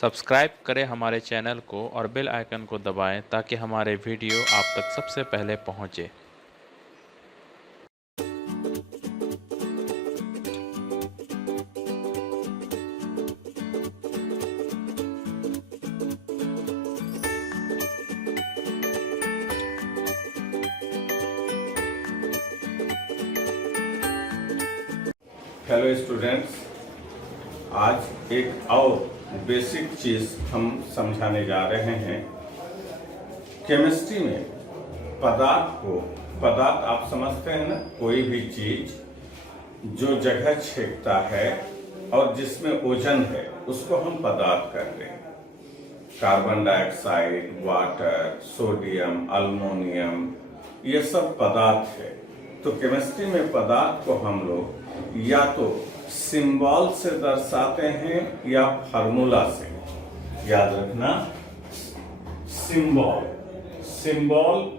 Subscribe करें हमारे channel को और बेल आइकन को दबाएं ताकि हमारे वीडियो आप तक सबसे पहले पहुंचे। हेलो स्टूडेंट्स, आज एक और बेसिक चीज़ हम समझाने जा रहे हैं। केमिस्ट्री में पदार्थ आप समझते हैं ना, कोई भी चीज़ जो जगह छेदता है और जिसमें ओजन है उसको हम पदार्थ कहते हैं। Carbon dioxide, water, sodium, aluminium, ये सब पदार्थ है। तो केमिस्ट्री में पदार्थ को हम लोग या तो सिंबल से दर्शाते हैं या फार्मूला से। याद रखना, सिंबल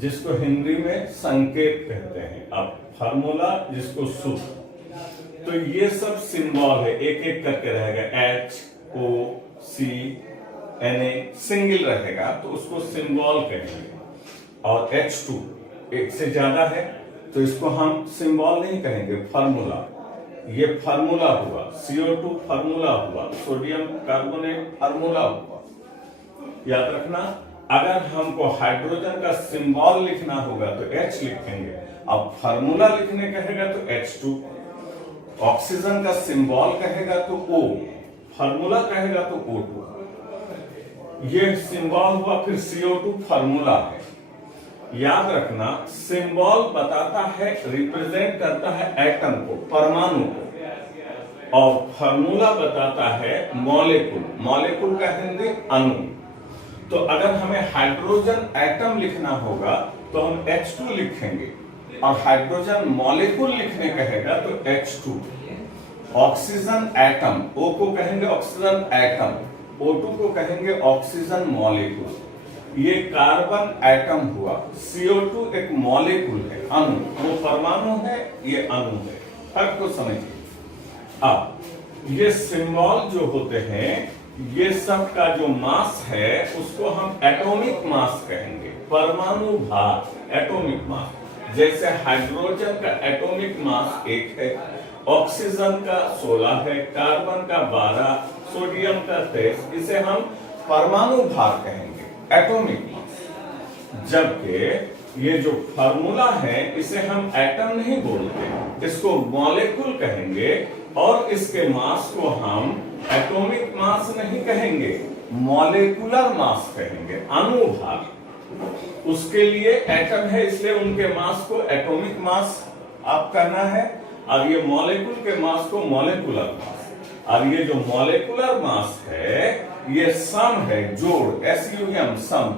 जिसको हिंदी में संकेत कहते हैं, अब फार्मूला जिसको सूत्र। तो ये सब सिंबल है, एक एक करके रहेगा। HOCNA सिंगल रहेगा तो उसको सिंबल कहेंगे, और H2 एक से ज्यादा है तो इसको हम सिंबल नहीं कहेंगे, फार्मूला। ये फार्मूला हुआ, CO2 फार्मूला हुआ, सोडियम कार्बोनेट फार्मूला हुआ। याद रखना, अगर हमको हाइड्रोजन का सिंबल लिखना होगा तो H लिखेंगे, अब फार्मूला लिखने कहेगा तो H2, ऑक्सीजन का सिंबल कहेगा तो O, फार्मूला कहेगा तो O2। ये सिंबल हुआ, फिर CO2 फार्मूला है। याद रखना, सिंबल बताता है, रिप्रेजेंट करता है एटम को, परमाणु को, और फार्मूला बताता है मॉलिक्यूल का हिंदी अणु। तो अगर हमें हाइड्रोजन एटम लिखना होगा तो हम H2 लिखेंगे, और हाइड्रोजन मॉलिक्यूल लिखने कहेगा तो H2। ऑक्सीजन एटम, O को कहेंगे ऑक्सीजन एटम, O2 को कहेंगे ऑक्सीजन मॉलिक्यूल। ये कार्बन एटम हुआ, CO2 एक मॉलिक्यूल है, अणु, वो परमाणु है, ये अणु है। फर्क को समझिए। अब ये सिंबल जो होते हैं, ये सब का जो मास है उसको हम एटॉमिक मास कहेंगे, परमाणु भार, एटॉमिक मास। जैसे हाइड्रोजन का एटॉमिक मास 1 है, ऑक्सीजन का 16 है, कार्बन का 12, सोडियम का 23, इसे हम परमाणु भार कहेंगे, एटॉमिक मास। जबकि ये जो फार्मूला है इसे हम एटम नहीं बोलते, इसको मॉलिक्यूल कहेंगे, और इसके मास को हम एटॉमिक मास नहीं कहेंगे, मॉलिक्यूलर मास कहेंगे, अणु भार। उसके लिए एटम है इसलिए उनके मास को एटॉमिक मास आप कहना है, और ये मॉलिक्यूल के मास को मॉलिक्यूलर मास। और ये जो मॉलिक्यूलर मास है ये सम है, जोड़, SUM, सम,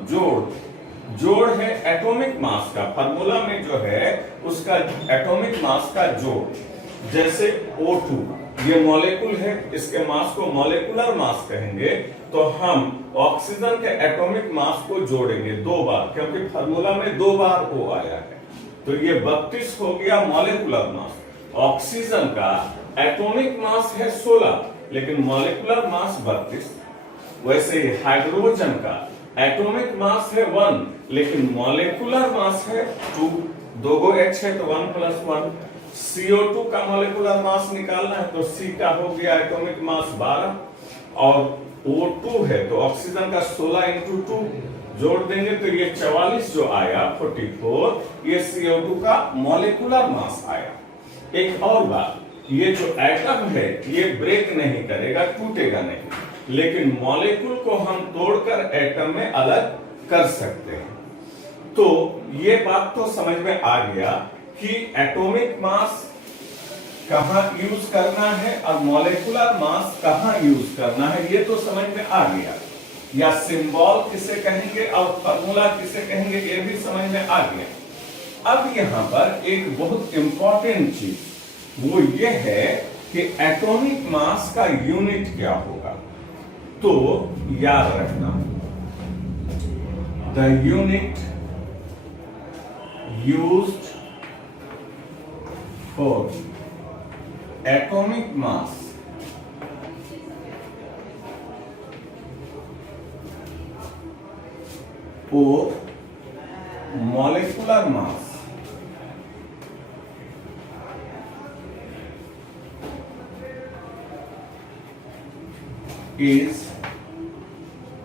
जोड़ है एटॉमिक मास का। फार्मूला में जो है उसका एटॉमिक मास का जोड़। जैसे O2 ये मॉलिक्यूल है, इसके मास को मॉलिक्यूलर मास कहेंगे, तो हम ऑक्सीजन के एटॉमिक मास को जोड़ेंगे 2 बार, क्योंकि फार्मूला में 2 बार O आया है। तो ये 32 हो गया मॉलिक्यूलर मास। ऑक्सीजन का एटॉमिक मास है 16, लेकिन मॉलिक्यूलर मास 32। वैसे ही हाइड्रोजन का एटॉमिक मास है 1, लेकिन मॉलिक्यूलर मास है 2। 2 H है तो 1 + 1। CO2 का मॉलिक्यूलर मास निकालना है तो C का हो गया एटॉमिक मास 12, और O2 है तो ऑक्सीजन का 16 × 2 जोड़ देंगे तो ये 44 जो आया 44, ये CO2 का मॉलिक्यूलर मास आया। एक और बात, ये जो एटम है ये ब्रेक नहीं करेगा, टूटेगा नहीं, लेकिन मॉलिक्यूल को हम तोड़कर एटम में अलग कर सकते हैं। तो ये बात तो समझ में आ गया कि एटॉमिक मास कहां यूज करना है और मॉलिक्यूलर मास कहां यूज करना है, ये तो समझ में आ गया। या सिंबल किसे कहेंगे और फार्मूला किसे कहेंगे, ये भी समझ में आ गया। अब यहां पर एक बहुत इंपॉर्टेंट चीज वो ये है कि एटॉमिक मास का यूनिट क्या होगा। तो याद रखना, the unit used for atomic mass or molecular mass is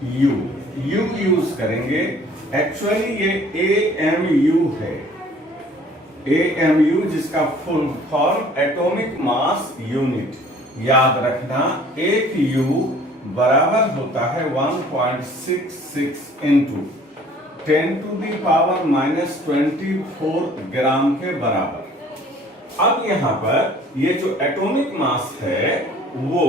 U use करेंगे। एक्चुअली ये AMU है, AMU जिसका full form atomic mass unit. याद रखना एक U बराबर होता है 1.66 इंटू 10⁻⁻24 ग्राम के बराबर। अब यहां पर ये जो एटॉमिक मास है वो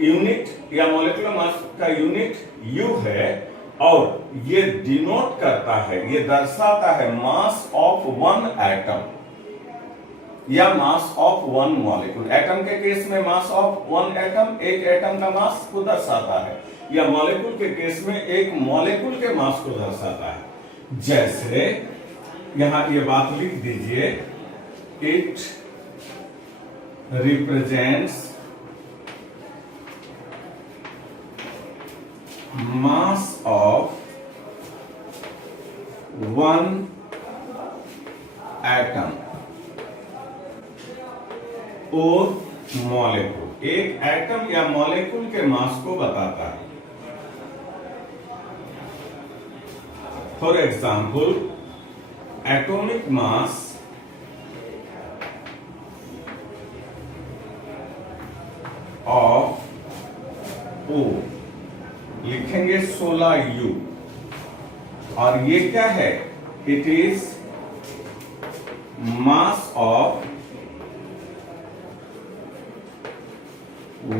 यूनिट या मॉलिक्यूलर मास का यूनिट U है, और ये डिनोट करता है, ये दर्शाता है मास ऑफ वन एटम या mass of one molecule. Atom के केस में मास ऑफ वन एटम, एक एटम का मास को दर्शाता है, या मॉलिक्यूल के केस में एक मॉलिक्यूल के मास को दर्शाता है। जैसे यहां ये बात लिख दीजिए, it represents mass of one atom और मॉलिक्यूल। एक एटम या मॉलिक्यूल के मास को बताता है। For example, atomic mass of O लिखेंगे 16U, और ये क्या है? It is mass of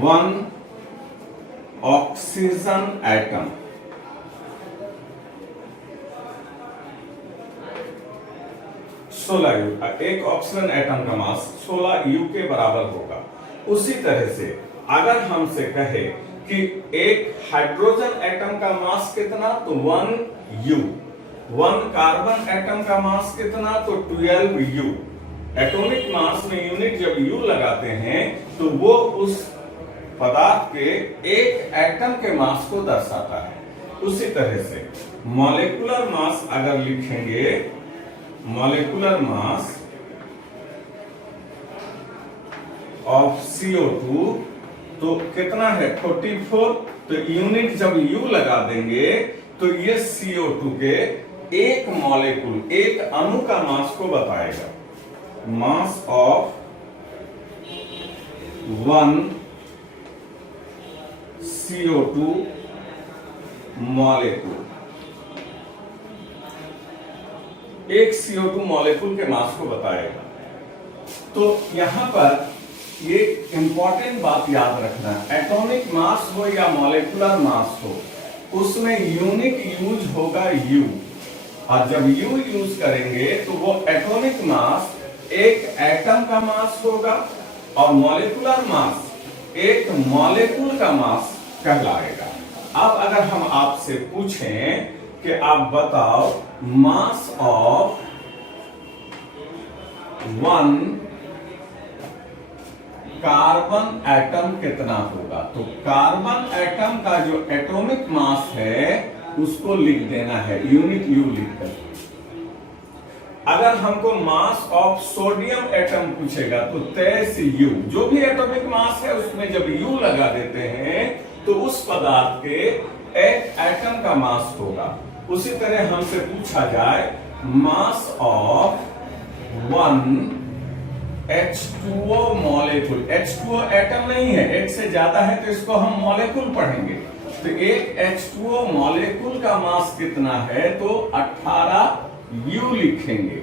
one oxygen atom. एक ऑक्सीजन एटम का मास 16U के बराबर होगा। उसी तरह से अगर हमसे कहे कि एक हाइड्रोजन एटम का मास कितना, तो 1U। वन कार्बन एटम का मास कितना, तो 12U। एटॉमिक मास में यूनिट जब U लगाते हैं तो वो उस पदार्थ के एक एटम के मास को दर्शाता है। उसी तरह से मॉलिक्यूलर मास अगर लिखेंगे, मॉलिक्यूलर मास ऑफ CO2 तो कितना है? 44। तो यूनिट जब U लगा देंगे तो ये CO2 के एक मॉलिक्यूल, एक अणु का मास को बताएगा। Mass of one CO2 molecule, एक CO2 मॉलिक्यूल के मास को बताएगा। तो यहां पर ये इंपॉर्टेंट बात याद रखना, एटॉमिक मास हो या मॉलिक्यूलर मास हो, उसमें यूनिट यूज होगा U। और जब U यूज करेंगे तो वो एटॉमिक मास एक एटम का मास होगा, और मॉलिक्यूलर मास एक मॉलिक्यूल का मास कहलाएगा। अब अगर हम आपसे पूछें कि आप बताओ mass of one carbon atom कितना होगा, तो कार्बन एटम का जो एटॉमिक मास है उसको लिख देना है, यूनिट U लिखकर। अगर हमको मास ऑफ सोडियम एटम पूछेगा तो 23U। जो भी एटॉमिक मास है उसमें जब U लगा देते हैं तो उस पदार्थ के एक एटम का मास होगा। उसी तरह हमसे पूछा जाए mass of one H2O molecule, H2O atom नहीं है, एक से ज्यादा है तो इसको हम मॉलिक्यूल पढ़ेंगे। तो एक H2O मॉलिक्यूल का मास कितना है, तो 18U लिखेंगे।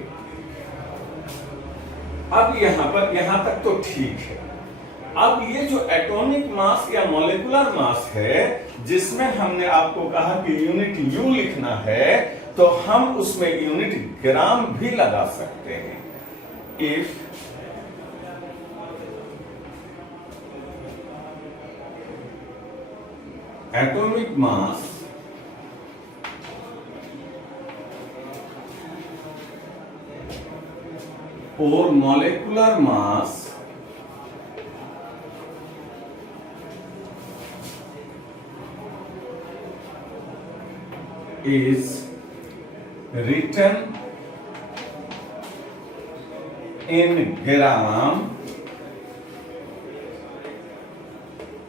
अब यहां तक तो ठीक है। अब ये जो एटॉमिक मास या मॉलिक्यूलर मास है, जिसमें हमने आपको कहा कि यूनिट U लिखना है, तो हम उसमें यूनिट ग्राम भी लगा सकते हैं। If atomic mass or molecular mass is written in gram,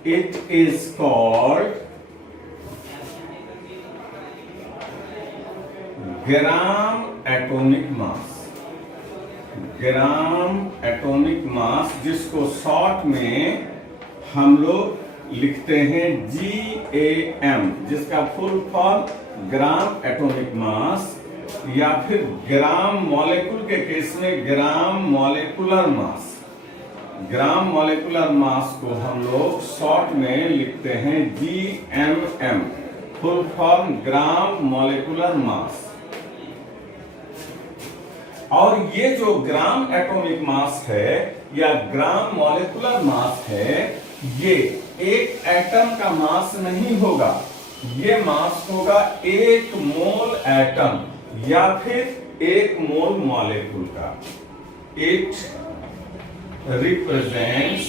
it is called gram atomic mass. Gram atomic mass, जिसको शॉर्ट में हम लोग लिखते हैं GAM, जिसका full form gram atomic mass, या फिर ग्राम मॉलिक्यूल के केस में gram molecular mass. Gram molecular mass को हम लोग शॉर्ट में लिखते हैं GMM, full form gram molecular mass. और ये जो ग्राम एटॉमिक मास है या ग्राम मॉलिक्यूलर मास है, ये एक एटम का मास नहीं होगा, ये मास होगा एक मोल एटम या फिर एक मोल मॉलिक्यूल का। इट रिप्रेजेंट्स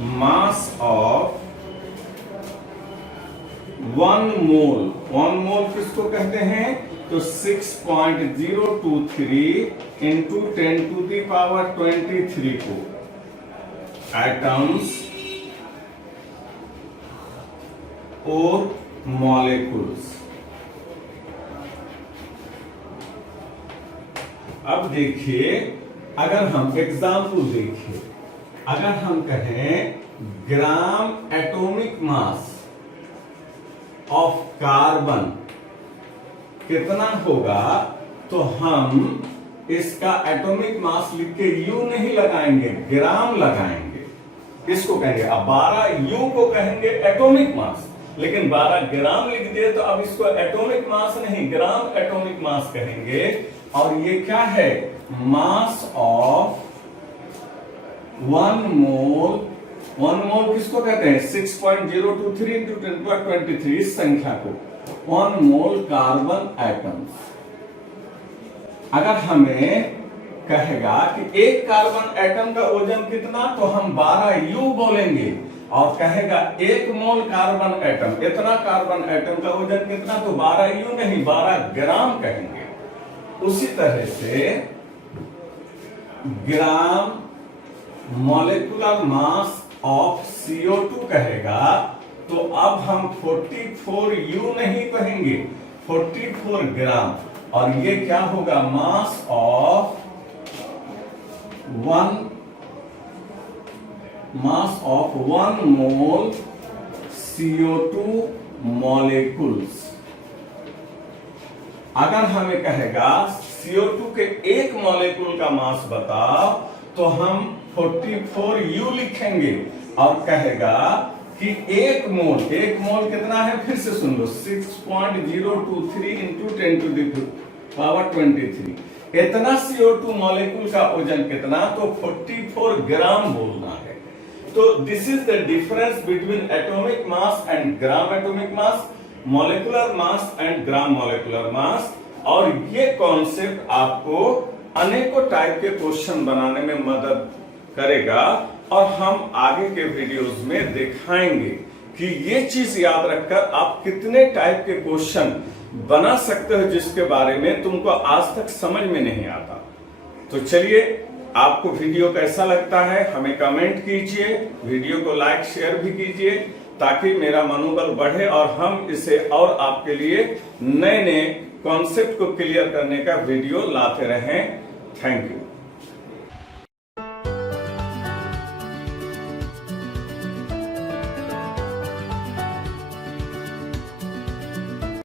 मास ऑफ 1 मोल। 1 मोल किसको कहते हैं? तो 6.023 इंटू 10⁻23 को एटम्स और मॉलिक्यूल्स। अब देखिए, अगर हम एग्जाम्पल देखिए, अगर हम कहें gram atomic mass of carbon कितना होगा, तो हम इसका एटॉमिक मास लिख के यू नहीं लगाएंगे, ग्राम लगाएंगे। इसको कहेंगे, अब 12 यू को कहेंगे एटॉमिक मास, लेकिन 12 ग्राम लिख दिए तो अब इसको एटॉमिक मास नहीं, ग्राम एटॉमिक मास कहेंगे। और ये क्या है? मास ऑफ 1 मोल। 1 मोल किसको कहते हैं? 6.023 इंटू 10⁻23, इस संख्या को 1 मोल कार्बन एटम्स। अगर हमें कहेगा कि एक कार्बन एटम का वजन कितना, तो हम 12 यू बोलेंगे। और कहेगा एक मोल कार्बन एटम, इतना कार्बन एटम का वजन कितना, तो 12 यू नहीं 12 ग्राम कहेंगे। उसी तरह से gram molecular mass of CO2 कहेगा, तो अब हम 44 यू नहीं कहेंगे, 44 ग्राम। और ये क्या होगा? Mass of 1 mole CO2 molecules. अगर हमें कहेगा CO2 के एक मॉलिक्यूल का मास बताओ, तो हम 44 यू लिखेंगे। और कहेगा कि एक मोल कितना है? फिर से सुन लो, 6.023 इंटू 10⁻23। इतना CO2 मॉलिक्यूल का वजन कितना, तो 44 ग्राम बोलना है। तो this is the difference between atomic mass and gram atomic mass, molecular mass and gram molecular mass. और ये कॉन्सेप्ट आपको अनेकों टाइप के क्वेश्चन बनाने में मदद करेगा, और हम आगे के वीडियोस में दिखाएंगे कि ये चीज याद रखकर आप कितने टाइप के क्वेश्चन बना सकते हो, जिसके बारे में तुमको आज तक समझ में नहीं आता। तो चलिए, आपको वीडियो कैसा लगता है हमें कमेंट कीजिए, वीडियो को लाइक शेयर भी कीजिए, ताकि मेरा मनोबल बढ़े और हम इसे और आपके लिए नए नए कॉन्सेप्ट को क्लियर करने का वीडियो लाते रहें। Thank you.